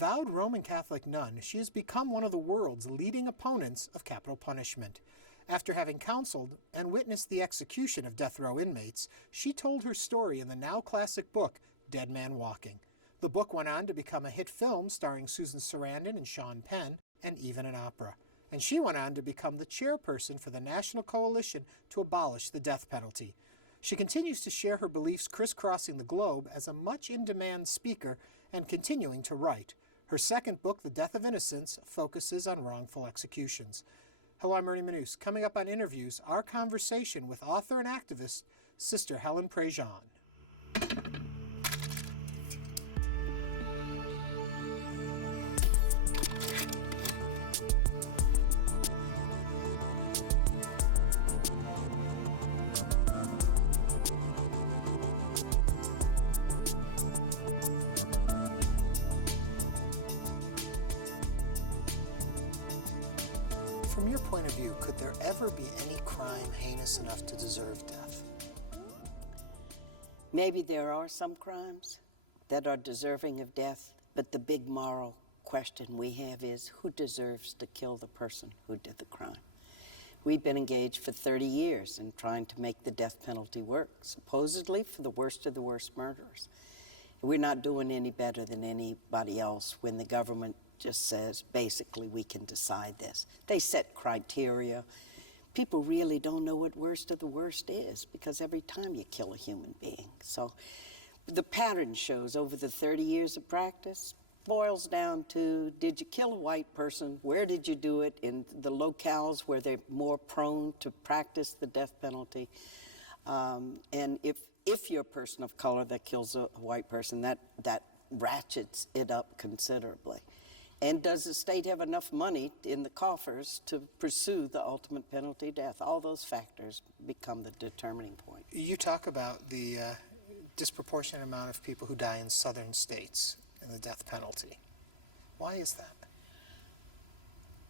vowed Roman Catholic nun, she has become one of the world's leading opponents of capital punishment. After having counseled and witnessed the execution of death row inmates, she told her story in the now classic book, Dead Man Walking. The book went on to become a hit film starring Susan Sarandon and Sean Penn, and even an opera. And she went on to become the chairperson for the National Coalition to abolish the death penalty. She continues to share her beliefs crisscrossing the globe as a much in-demand speaker and continuing to write. Her second book, The Death of Innocence, focuses on wrongful executions. Hello, I'm Ernie Manouse. Coming up on Interviews, our conversation with author and activist, Sister Helen Prejean. From your point of view, could there ever be any crime heinous enough to deserve death? Maybe there are some crimes that are deserving of death, but the big moral question we have is, who deserves to kill the person who did the crime? We've been engaged for 30 years in trying to make the death penalty work, supposedly for the worst of the worst murderers. We're not doing any better than anybody else when the government just says, basically, we can decide this. They set criteria. People really don't know what worst of the worst is, because every time you kill a human being. So the pattern shows over the 30 years of practice boils down to, did you kill a white person? Where did you do it? In the locales where they're more prone to practice the death penalty. And if you're a person of color that kills a white person, that ratchets it up considerably. And does the state have enough money in the coffers to pursue the ultimate penalty, death? All those factors become the determining point. You talk about the disproportionate amount of people who die in southern states in the death penalty. Why is that?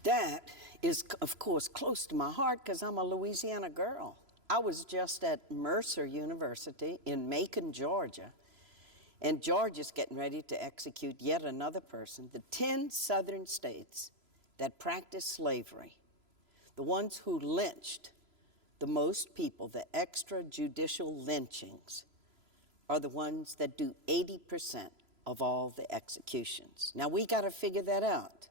That is, of course, close to my heart because I'm a Louisiana girl. I was just at Mercer University in Macon, Georgia, and Georgia's getting ready to execute yet another person. The 10 southern states that practice slavery, the ones who lynched the most people, the extrajudicial lynchings, are the ones that do 80% of all the executions. Now, we got to figure that out.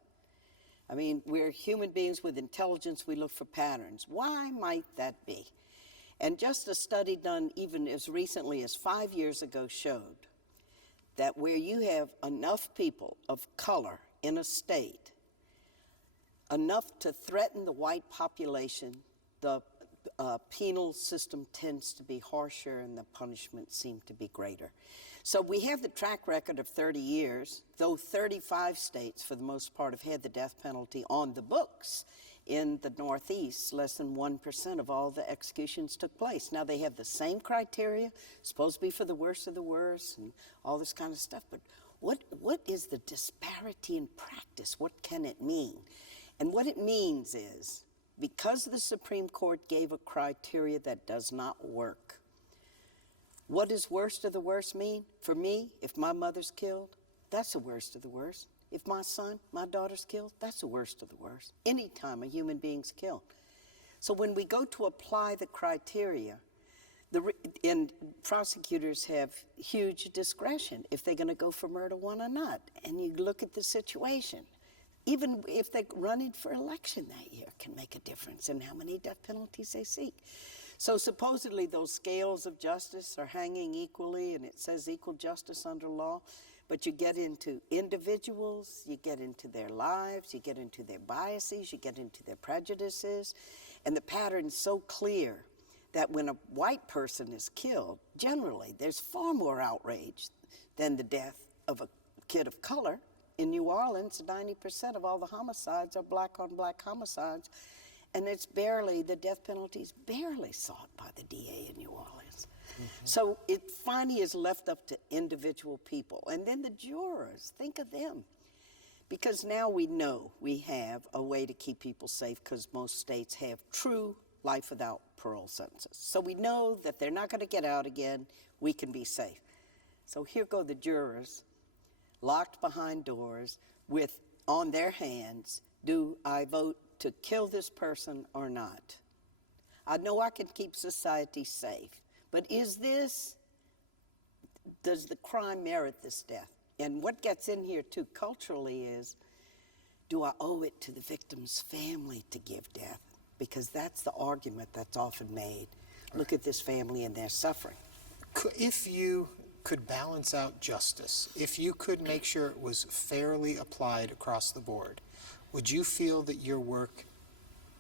I mean, we're human beings with intelligence. We look for patterns. Why might that be? And just a study done even as recently as 5 years ago showed that where you have enough people of color in a state, enough to threaten the white population, the penal system tends to be harsher and the punishments seem to be greater. So we have the track record of 30 years, though 35 states for the most part have had the death penalty on the books. In the Northeast, less than 1% of all the executions took place. Now, they have the same criteria, supposed to be for the worst of the worst and all this kind of stuff, but what is the disparity in practice? What can it mean? And what it means is, because the Supreme Court gave a criteria that does not work, what does worst of the worst mean? For me, if my mother's killed, that's the worst of the worst. If my son, my daughter's killed, that's the worst of the worst. Anytime a human being's killed. So when we go to apply the criteria, and prosecutors have huge discretion if they're going to go for murder one or not. And you look at the situation. Even if they're running for election that year can make a difference in how many death penalties they seek. So supposedly those scales of justice are hanging equally, and it says equal justice under law. But you get into individuals, you get into their lives, you get into their biases, you get into their prejudices, and the pattern's so clear that when a white person is killed, generally there's far more outrage than the death of a kid of color. In New Orleans, 90% of all the homicides are black-on-black homicides, and it's barely, the death penalty is barely sought by the DA in New Orleans. So it finally is left up to individual people. And then the jurors, think of them. Because now we know we have a way to keep people safe because most states have true life without parole sentences. So we know that they're not going to get out again. We can be safe. So here go the jurors locked behind doors with on their hands, do I vote to kill this person or not? I know I can keep society safe, but does the crime merit this death? And what gets in here too culturally is, do I owe it to the victim's family to give death? Because that's the argument that's often made. Look at this family and their suffering. If you could balance out justice, if you could make sure it was fairly applied across the board, would you feel that your work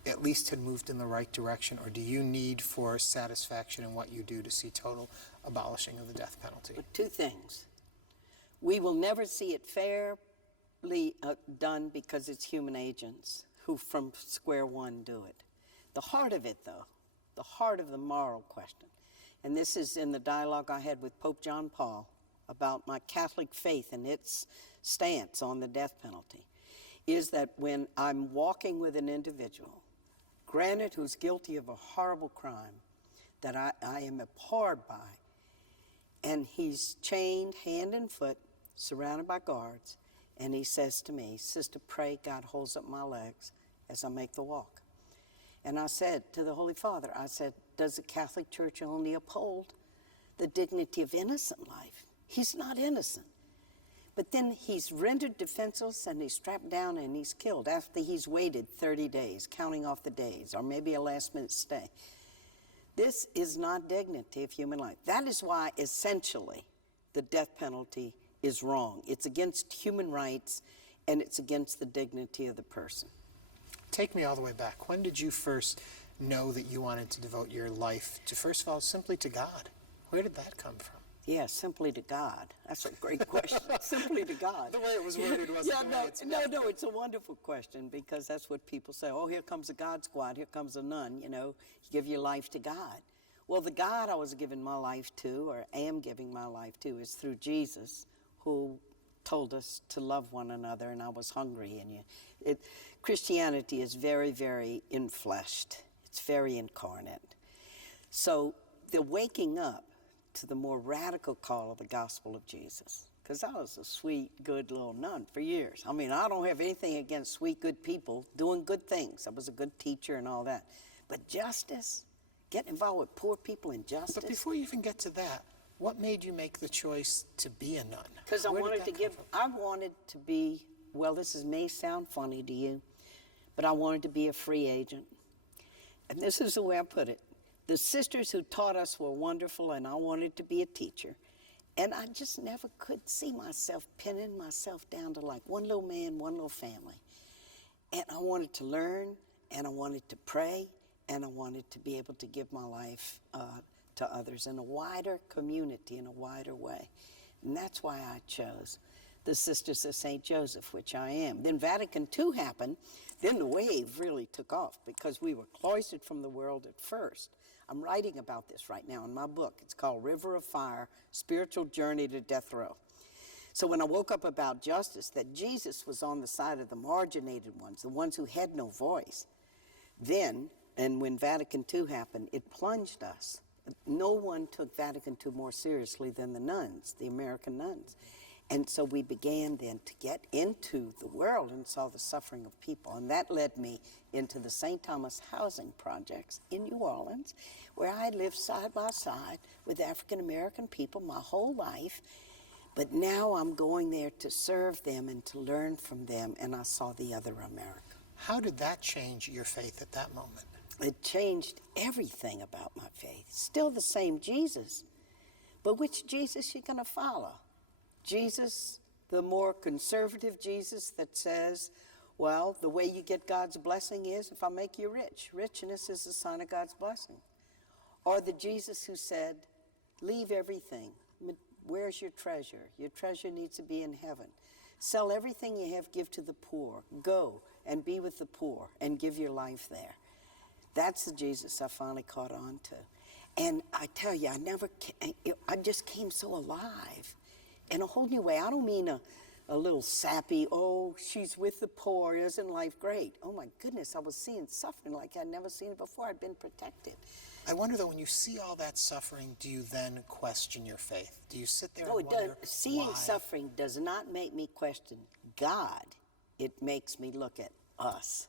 at least had moved in the right direction, or do you need for satisfaction in what you do to see total abolishing of the death penalty? But two things. We will never see it fairly done because it's human agents who from square one do it. The heart of it, though, the heart of the moral question, and this is in the dialogue I had with Pope John Paul about my Catholic faith and its stance on the death penalty, is that when I'm walking with an individual, granted who's guilty of a horrible crime that I am abhorred by, and he's chained hand and foot, surrounded by guards, and he says to me, "Sister, pray God holds up my legs as I make the walk." And I said to the Holy Father, I said, does the Catholic Church only uphold the dignity of innocent life? He's not innocent. But then he's rendered defenseless and he's strapped down and he's killed after he's waited 30 days, counting off the days, or maybe a last-minute stay. This is not dignity of human life. That is why, essentially, the death penalty is wrong. It's against human rights and it's against the dignity of the person. Take me all the way back. When did you first know that you wanted to devote your life to, first of all, simply to God? Where did that come from? Yeah, simply to God. That's a great question. Simply to God. The way it was worded wasn't the way it's meant. No, it's a wonderful question because that's what people say. Oh, here comes a God squad, here comes a nun, you give your life to God. Well, the God I was giving my life to, or am giving my life to, is through Jesus, who told us to love one another, and I was hungry. And Christianity is very, very infleshed. It's very incarnate. So the waking up to the more radical call of the gospel of Jesus, because I was a sweet, good little nun for years. I mean, I don't have anything against sweet, good people doing good things. I was a good teacher and all that. But justice, getting involved with poor people in justice. But before you even get to that, what made you make the choice to be a nun? Because I wanted to be, well, may sound funny to you, but I wanted to be a free agent. And this is the way I put it. The sisters who taught us were wonderful, and I wanted to be a teacher. And I just never could see myself pinning myself down to like one little man, one little family. And I wanted to learn, and I wanted to pray, and I wanted to be able to give my life to others in a wider community, in a wider way. And that's why I chose the Sisters of St. Joseph, which I am. Then Vatican II happened. Then the wave really took off because we were cloistered from the world at first. I'm writing about this right now in my book. It's called River of Fire, Spiritual Journey to Death Row. So when I woke up about justice, that Jesus was on the side of the marginated ones, the ones who had no voice. Then, and when Vatican II happened, it plunged us. No one took Vatican II more seriously than the nuns, the American nuns. And so we began then to get into the world and saw the suffering of people. And that led me into the St. Thomas housing projects in New Orleans, where I lived side by side with African American people my whole life. But now I'm going there to serve them and to learn from them, and I saw the other America. How did that change your faith at that moment? It changed everything about my faith. Still the same Jesus, but which Jesus you gonna follow? Jesus, the more conservative Jesus that says, well, the way you get God's blessing is if I make you rich. Richness is a sign of God's blessing. Or the Jesus who said, leave everything. Where's your treasure? Your treasure needs to be in heaven. Sell everything you have, give to the poor. Go and be with the poor and give your life there. That's the Jesus I finally caught on to. And I tell you, I just came so alive in a whole new way. I don't mean a a little sappy, oh, she's with the poor, isn't life great? Oh my goodness, I was seeing suffering like I'd never seen it before. I'd been protected. I wonder, though, when you see all that suffering, do you then question your faith? Do you sit there and it wonder does. Seeing why? suffering does not make me question God. It makes me look at us.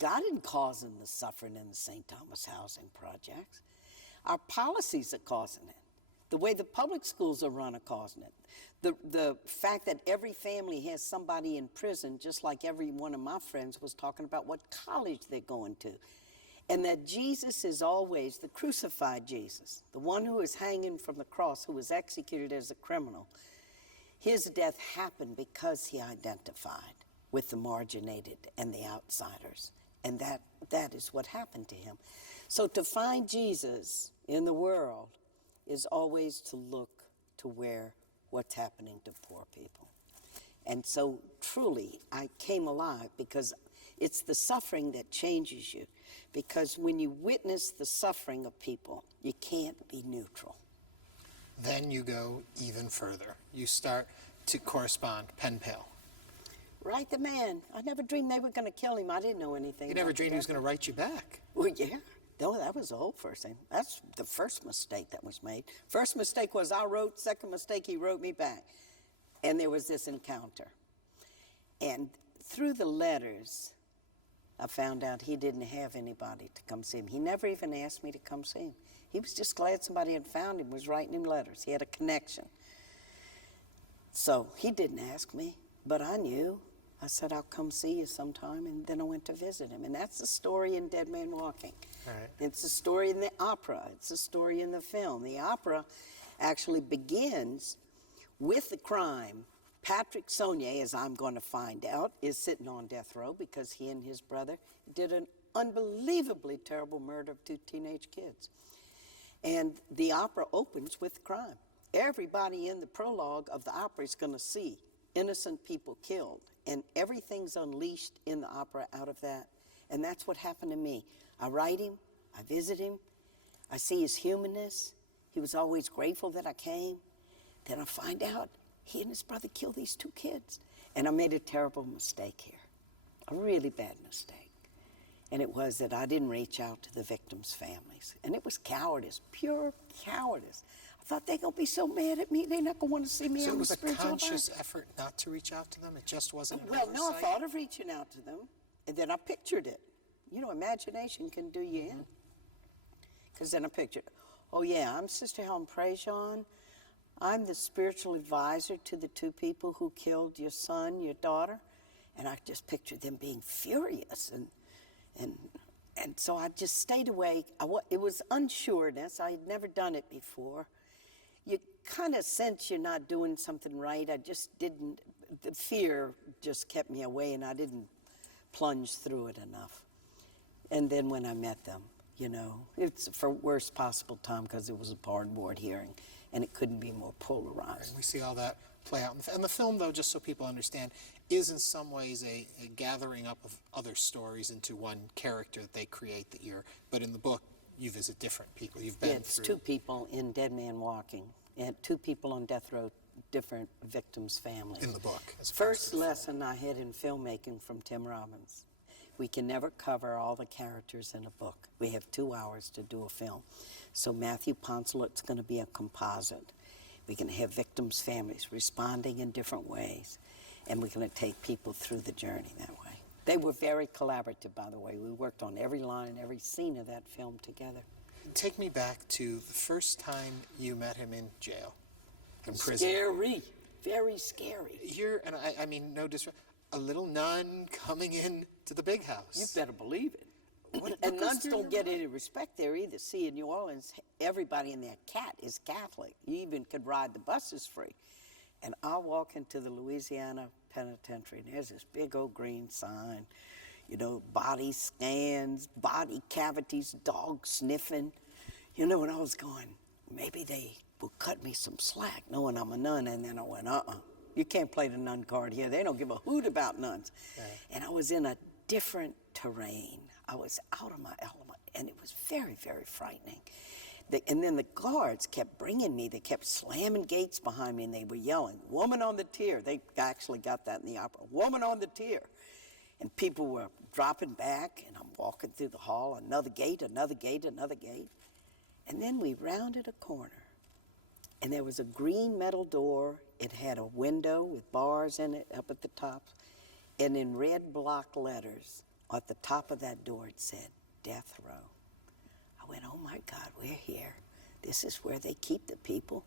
God isn't causing the suffering in the St. Thomas housing projects. Our policies are causing it. The way the public schools are run are causing it. The fact that every family has somebody in prison, just like every one of my friends was talking about what college they're going to. And that Jesus is always the crucified Jesus, the one who is hanging from the cross, who was executed as a criminal. His death happened because he identified with the marginated and the outsiders. And that is what happened to him. So to find Jesus in the world is always to look to where what's happening to poor people. And so truly, I came alive because it's the suffering that changes you. Because when you witness the suffering of people, you can't be neutral. Then you go even further. You start to correspond, pen pal. Write the man. I never dreamed they were going to kill him. I didn't know anything. You never dreamed he was going to write you back. Well, yeah. No, that was the whole first thing. That's the first mistake that was made. First mistake was I wrote. Second mistake, he wrote me back. And there was this encounter. And through the letters, I found out he didn't have anybody to come see him. He never even asked me to come see him. He was just glad somebody had found him, was writing him letters. He had a connection. So he didn't ask me, but I knew. I said, I'll come see you sometime, and then I went to visit him. And that's the story in Dead Man Walking. Right. It's a story in the opera. It's a story in the film. The opera actually begins with the crime. Patrick Saunier, as I'm going to find out, is sitting on death row because he and his brother did an unbelievably terrible murder of 2 teenage kids. And the opera opens with the crime. Everybody in the prologue of the opera is going to see innocent people killed, and everything's unleashed in the opera out of that. And that's what happened to me. I write him, I visit him, I see his humanness. He was always grateful that I came. Then I find out he and his brother killed these 2 kids. And I made a terrible mistake here, a really bad mistake. And it was that I didn't reach out to the victims' families. And it was cowardice, pure cowardice. I thought they're going to be so mad at me, they're not going to want to see me. So on it was the a spiritual conscious line. effort not to reach out to them? It just wasn't an Well, no, I oversight? thought of reaching out to them, and then I pictured it. You know, imagination can do you in. Because then I pictured, oh yeah, I'm Sister Helen Prejean. I'm the spiritual advisor to the 2 people who killed your son, your daughter. And I just pictured them being furious. And so I just stayed away. It was unsureness. I had never done it before. You kind of sense you're not doing something right. I just didn't, the fear just kept me away, and I didn't plunge through it enough. And then when I met them, you know, it's for worst possible time because it was a pardon board hearing, and it couldn't be more polarized. And we see all that play out. And the film, though, just so people understand, is in some ways a gathering up of other stories into one character that they create but in the book, you visit different people. You've been It's through. 2 people in Dead Man Walking, and 2 people on death row, different victims' families. In the book. as opposed First to the film. lesson I had in filmmaking from Tim Robbins. We can never cover all the characters in a book. We have 2 hours to do a film. So Matthew Poncelet's going to be a composite. We can have victims' families responding in different ways, and we're going to take people through the journey that way. They were very collaborative, by the way. We worked on every line and every scene of that film together. Take me back to the first time you met him in jail, in prison. Scary, very scary. And I mean, no disrespect, a little nun coming in to the big house. You better believe it. What And goes nuns through don't your get mind? any respect there either. See, in New Orleans, everybody in their cat is Catholic. You even could ride the buses free. And I walk into the Louisiana Penitentiary, and there's this big old green sign, you know, body scans, body cavities, dog sniffing. You know, and I was going, maybe they will cut me some slack knowing I'm a nun. And then I went, you can't play the nun card here. They don't give a hoot about nuns. Yeah. And I was in a different terrain. I was out of my element, and it was very, very frightening. And then the guards kept bringing me. They kept slamming gates behind me, and they were yelling, "Woman on the tier." They actually got that in the opera. "Woman on the tier." And people were dropping back, and I'm walking through the hall, another gate, another gate, another gate. And then we rounded a corner, and there was a green metal door. It had a window with bars in it up at the top. And in red block letters at the top of that door, it said, "Death Row." I went, "Oh my God, we're here. This is where they keep the people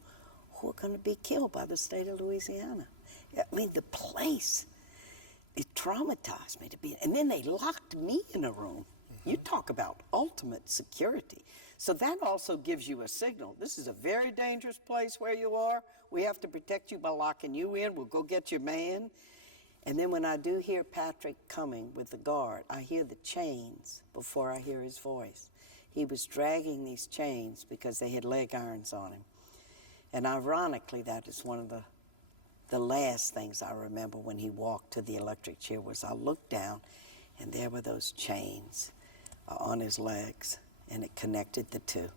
who are going to be killed by the state of Louisiana." I mean, the place, it traumatized me to be, and then they locked me in a room. You talk about ultimate security. So that also gives you a signal. This is a very dangerous place where you are. We have to protect you by locking you in. We'll go get your man. And then when I do hear Patrick coming with the guard, I hear the chains before I hear his voice. He was dragging these chains because they had leg irons on him. And ironically, that is one of the last things I remember when he walked to the electric chair was I looked down, and there were those chains on his legs, and it connected the two.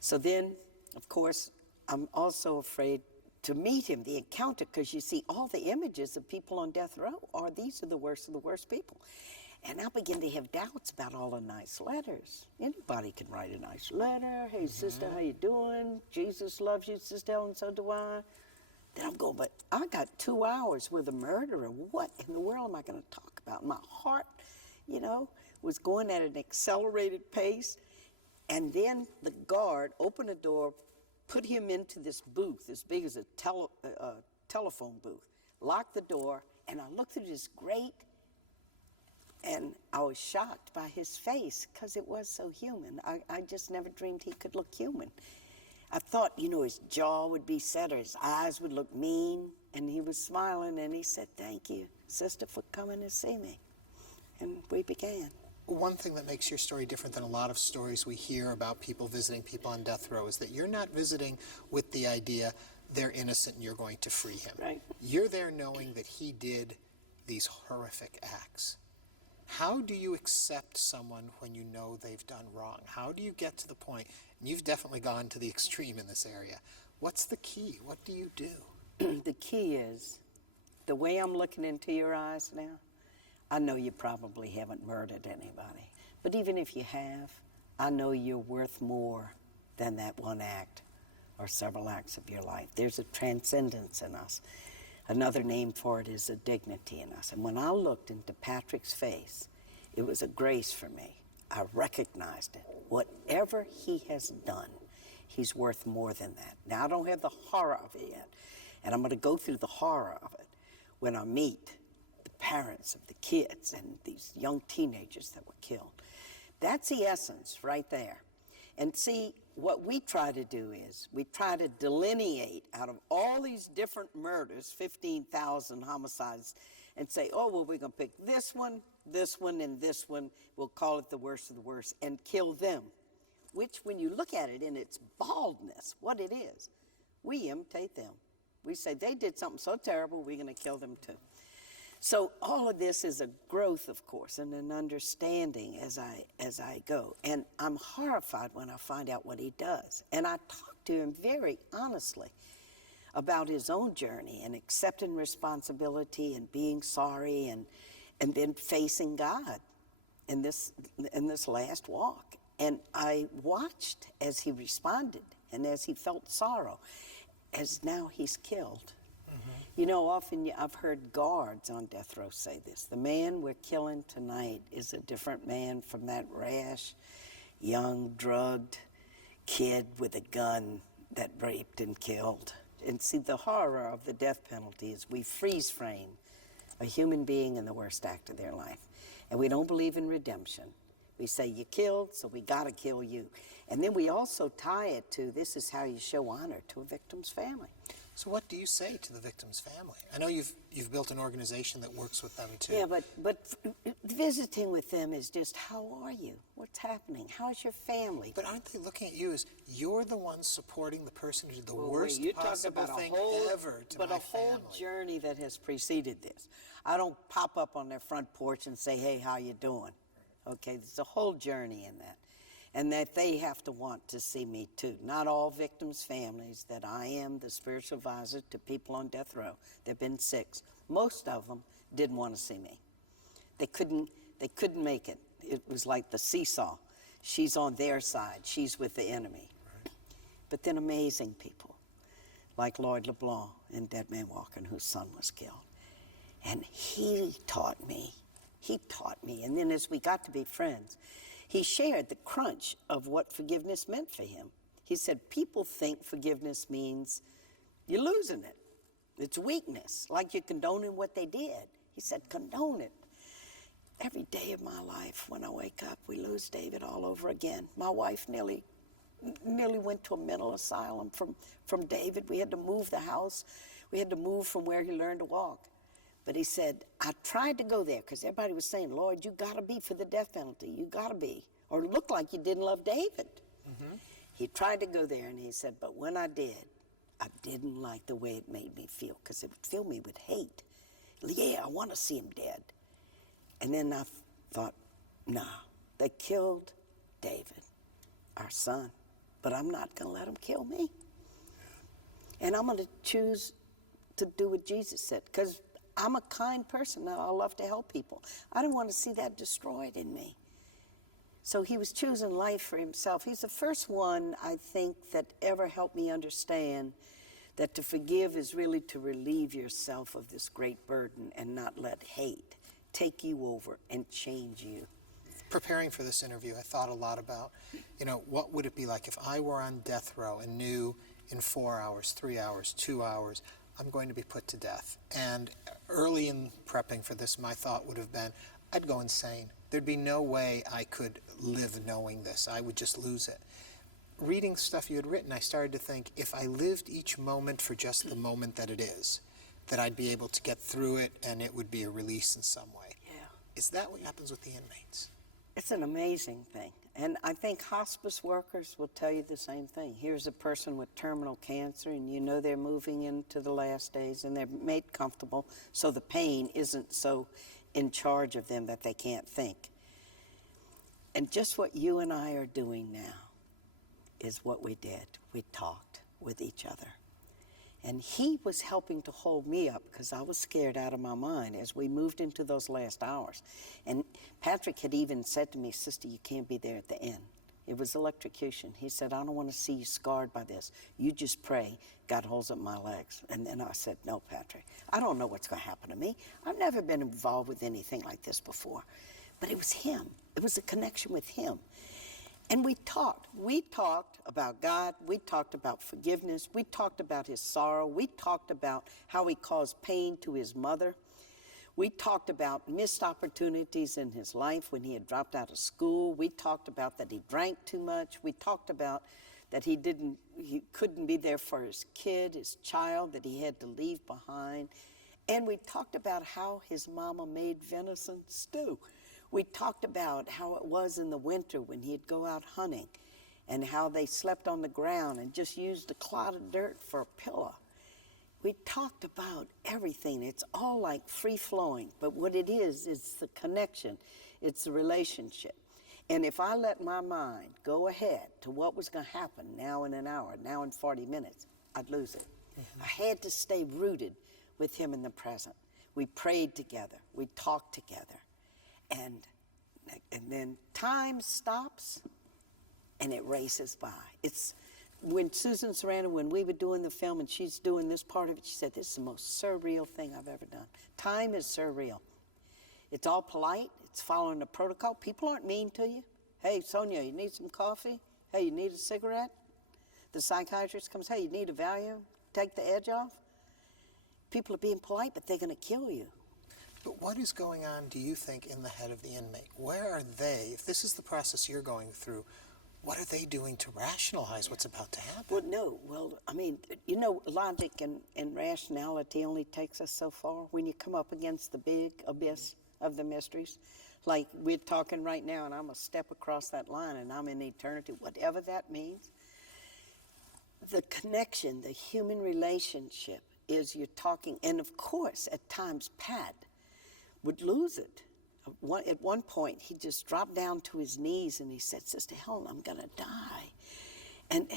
So then, of course, I'm also afraid to meet him, the encounter, because you see all the images of people on death row are these are the worst of the worst people. And I begin to have doubts about all the nice letters. Anybody can write a nice letter. "Hey, sister, how you doing? Jesus loves you, Sister Helen, so do I." Then I'm going, but I got 2 hours with a murderer. What in the world am I going to talk about? My heart, was going at an accelerated pace. And then the guard opened a door, put him into this booth, as big as a telephone booth, locked the door, and I looked through this grate, and I was shocked by his face because it was so human. I just never dreamed he could look human. I thought, his jaw would be set or his eyes would look mean, and he was smiling, and he said, "Thank you, sister, for coming to see me." And we began. One thing that makes your story different than a lot of stories we hear about people visiting people on death row is that you're not visiting with the idea they're innocent and you're going to free him. Right. You're there knowing that he did these horrific acts. How do you accept someone when you know they've done wrong? How do you get to the point, and you've definitely gone to the extreme in this area, what's the key? What do you do? The key is, the way I'm looking into your eyes now, I know you probably haven't murdered anybody. But even if you have, I know you're worth more than that one act or several acts of your life. There's a transcendence in us. Another name for it is a dignity in us. And when I looked into Patrick's face, it was a grace for me. I recognized it. Whatever he has done, he's worth more than that. Now, I don't have the horror of it yet, and I'm going to go through the horror of it when I meet the parents of the kids and these young teenagers that were killed. That's the essence right there. And see, what we try to do is we try to delineate out of all these different murders, 15,000 homicides, and say, oh, well, we're going to pick this one, and this one. We'll call it the worst of the worst and kill them, which when you look at it in its baldness, what it is, we imitate them. We say they did something so terrible, we're going to kill them too. So all of this is a growth, of course, and an understanding as I go. And I'm horrified when I find out what he does. And I talk to him very honestly about his own journey and accepting responsibility and being sorry and then facing God in this last walk. And I watched as he responded and as he felt sorrow, as now he's killed. You know, often I've heard guards on death row say this: the man we're killing tonight is a different man from that rash, young, drugged kid with a gun that raped and killed. And see, the horror of the death penalty is we freeze frame a human being in the worst act of their life. And we don't believe in redemption. We say, you killed, so we got to kill you. And then we also tie it to, this is how you show honor to a victim's family. So what do you say to the victim's family? I know you've built an organization that works with them too. Yeah, but visiting with them is just, how are you? What's happening? How's your family? But aren't they looking at you as you're the one supporting the person who did the Well, worst you possible talk about thing ever to but my a whole family? journey that has preceded this. I don't pop up on their front porch and say, hey, how you doing? Okay, there's a whole journey in that. and that they have to want to see me too. Not all victims' families, that I am the spiritual advisor to people on death row. There have been 6. Most of them didn't want to see me. They couldn't make it. It was like the seesaw. She's on their side. She's with the enemy. Right. But then amazing people, like Lloyd LeBlanc in Dead Man Walking, whose son was killed. And he taught me. And then as we got to be friends, he shared the crunch of what forgiveness meant for him. He said, people think forgiveness means you're losing it. It's weakness, like you're condoning what they did. He said, condone it. Every day of my life, when I wake up, we lose David all over again. My wife nearly went to a mental asylum from David. We had to move the house. We had to move from where he learned to walk. But he said, I tried to go there because everybody was saying, Lord, you got to be for the death penalty. You got to be. Or look like you didn't love David. Mm-hmm. He tried to go there, and he said, but when I did, I didn't like the way it made me feel because it would fill me with hate. Yeah, I want to see him dead. And then I thought, nah, they killed David, our son, but I'm not going to let him kill me. And I'm going to choose to do what Jesus said, because I'm a kind person and I love to help people. I didn't want to see that destroyed in me. So he was choosing life for himself. He's the first one, I think, that ever helped me understand that to forgive is really to relieve yourself of this great burden and not let hate take you over and change you. Preparing for this interview, I thought a lot about, what would it be like if I were on death row and knew in 4 hours, 3 hours, 2 hours, I'm going to be put to death. And early in prepping for this, my thought would have been, I'd go insane. There'd be no way I could live knowing this. I would just lose it. Reading stuff you had written, I started to think, if I lived each moment for just the moment that it is, that I'd be able to get through it and it would be a release in some way. Yeah. Is that what happens with the inmates? It's an amazing thing. And I think hospice workers will tell you the same thing. Here's a person with terminal cancer, and they're moving into the last days, and they're made comfortable, so the pain isn't so in charge of them that they can't think. And just what you and I are doing now is what we did. We talked with each other. And he was helping to hold me up because I was scared out of my mind as we moved into those last hours. And Patrick had even said to me, sister, you can't be there at the end. It was electrocution. He said, I don't want to see you scarred by this. You just pray God holds up my legs. And then I said, no, Patrick, I don't know what's going to happen to me. I've never been involved with anything like this before. But it was him. It was a connection with him. And we talked. We talked about God. We talked about forgiveness. We talked about his sorrow. We talked about how he caused pain to his mother. We talked about missed opportunities in his life when he had dropped out of school. We talked about that he drank too much. We talked about that he couldn't be there for his kid, his child, that he had to leave behind. And we talked about how his mama made venison stew. We talked about how it was in the winter when he'd go out hunting and how they slept on the ground and just used a clod of dirt for a pillow. We talked about everything. It's all like free-flowing, but what it is, it's the connection. It's the relationship. And if I let my mind go ahead to what was going to happen now in an hour, now in 40 minutes, I'd lose it. Mm-hmm. I had to stay rooted with him in the present. We prayed together. We talked together. And then time stops and it races by. It's when Susan Sarandon, when we were doing the film and she's doing this part of it, she said, this is the most surreal thing I've ever done. Time is surreal. It's all polite. It's following the protocol. People aren't mean to you. Hey, Sonia, you need some coffee? Hey, you need a cigarette? The psychiatrist comes, hey, you need a Valium? Take the edge off? People are being polite, but they're going to kill you. But what is going on, do you think, in the head of the inmate? Where are they, if this is the process you're going through, what are they doing to rationalize what's about to happen? Logic and rationality only takes us so far when you come up against the big abyss of the mysteries. Like we're talking right now, and I'm a step across that line, and I'm in eternity, whatever that means. The connection, the human relationship is you're talking, and of course, at times, Pat would lose it. At one point, he just dropped down to his knees and he said, Sister Helen, I'm going to die. And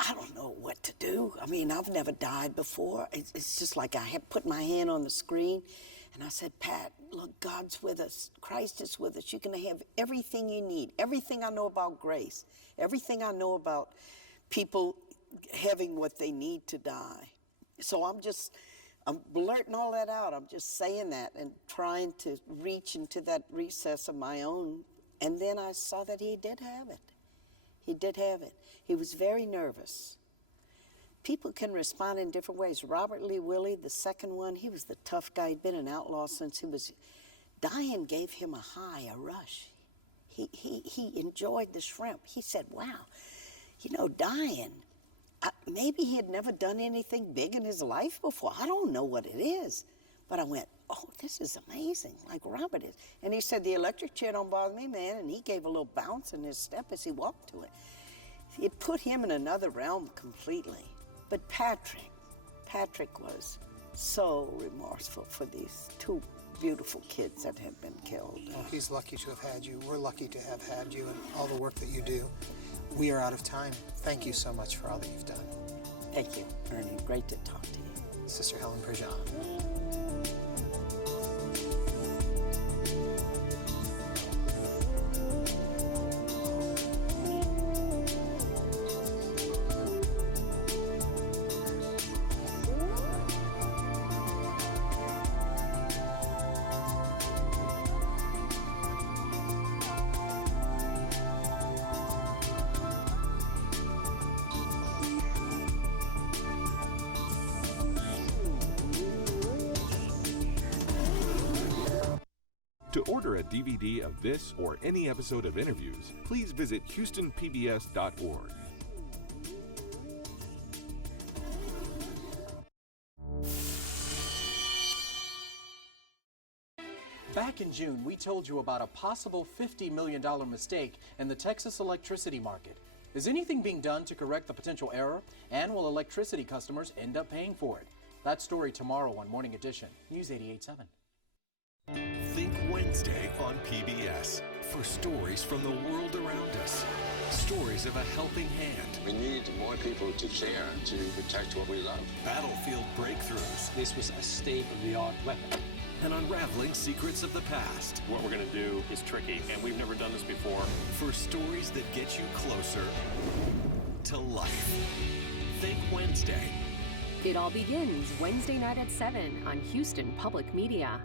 I don't know what to do. I mean, I've never died before. It's just like I had put my hand on the screen and I said, Pat, look, God's with us. Christ is with us. You're going to have everything you need, everything I know about grace, everything I know about people having what they need to die. So I'm blurting all that out. I'm just saying that and trying to reach into that recess of my own. And then I saw that he did have it. He did have it. He was very nervous. People can respond in different ways. Robert Lee Willie, the second one, he was the tough guy. He'd been an outlaw since he was. Dying gave him a high, a rush. He enjoyed the shrimp. He said, wow, you know, dying, maybe he had never done anything big in his life before. I don't know what it is. But I went, oh, this is amazing, like Robert is. And he said, the electric chair don't bother me, man. And he gave a little bounce in his step as he walked to it. It put him in another realm completely. But Patrick was so remorseful for these two beautiful kids that had been killed. Well, he's lucky to have had you. We're lucky to have had you and all the work that you do. We are out of time. Thank you so much for all that you've done. Thank you, Ernie. Great to talk to you. Sister Helen Prejean. To order a DVD of this or any episode of Interviews, please visit HoustonPBS.org. Back in June, we told you about a possible $50 million mistake in the Texas electricity market. Is anything being done to correct the potential error? And will electricity customers end up paying for it? That story tomorrow on Morning Edition, News 88.7. Think Wednesday on PBS for stories from the world around us. Stories of a helping hand. We need more people to care to protect what we love. Battlefield breakthroughs. This was a state-of-the-art weapon. And unraveling secrets of the past. What we're going to do is tricky, and we've never done this before. For stories that get you closer to life. Think Wednesday. It all begins Wednesday night at 7 on Houston Public Media.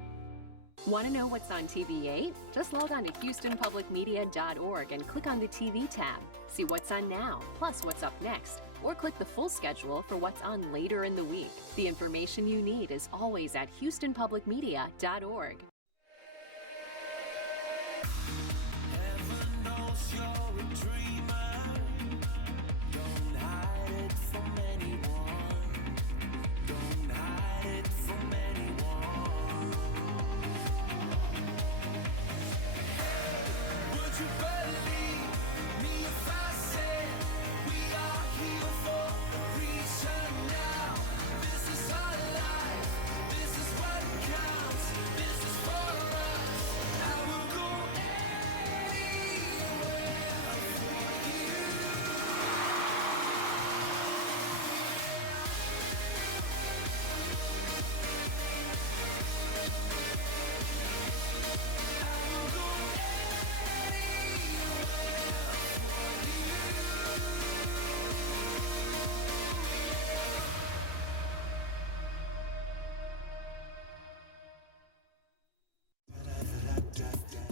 Want to know what's on TV8? Just log on to HoustonPublicMedia.org and click on the TV tab. See what's on now, plus what's up next, or click the full schedule for what's on later in the week. The information you need is always at HoustonPublicMedia.org.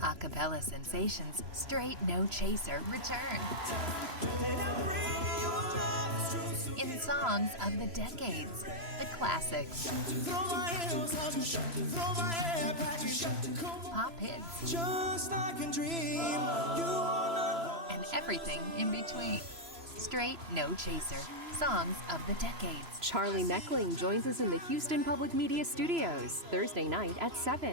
Acapella sensations, Straight No Chaser return. In songs of the decades, the classics, pop hits, and everything in between. Straight No Chaser, songs of the decades. Charlie Meckling joins us in the Houston Public Media Studios Thursday night at 7.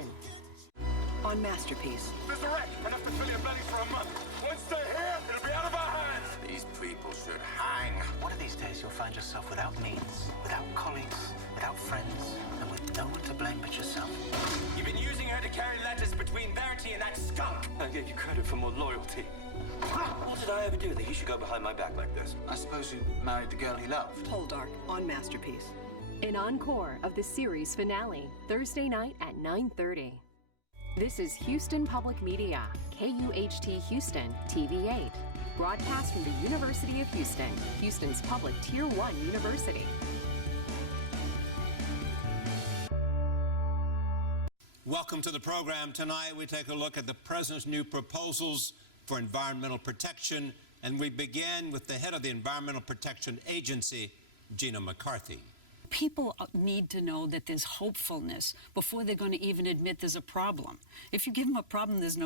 On Masterpiece. There's a wreck. Enough to fill your belly for a month. Once they're here, it'll be out of our hands. These people should hang. One of these days you'll find yourself without means, without colleagues, without friends, and with no one to blame but yourself. You've been using her to carry letters between Barrington I gave you credit for more loyalty. What did I ever do that he should go behind my back like this? I suppose you married the girl he loved. Poldark on Masterpiece. An encore of the series finale, Thursday night at 9:30. This is Houston Public Media, KUHT Houston, TV8. Broadcast from the University of Houston, Houston's public Tier 1 university. Welcome to the program. Tonight we take a look at the President's new proposals for environmental protection, and we begin with the head of the Environmental Protection Agency, Gina McCarthy. People need to know that there's hopefulness before they're going to even admit there's a problem. If you give them a problem, there's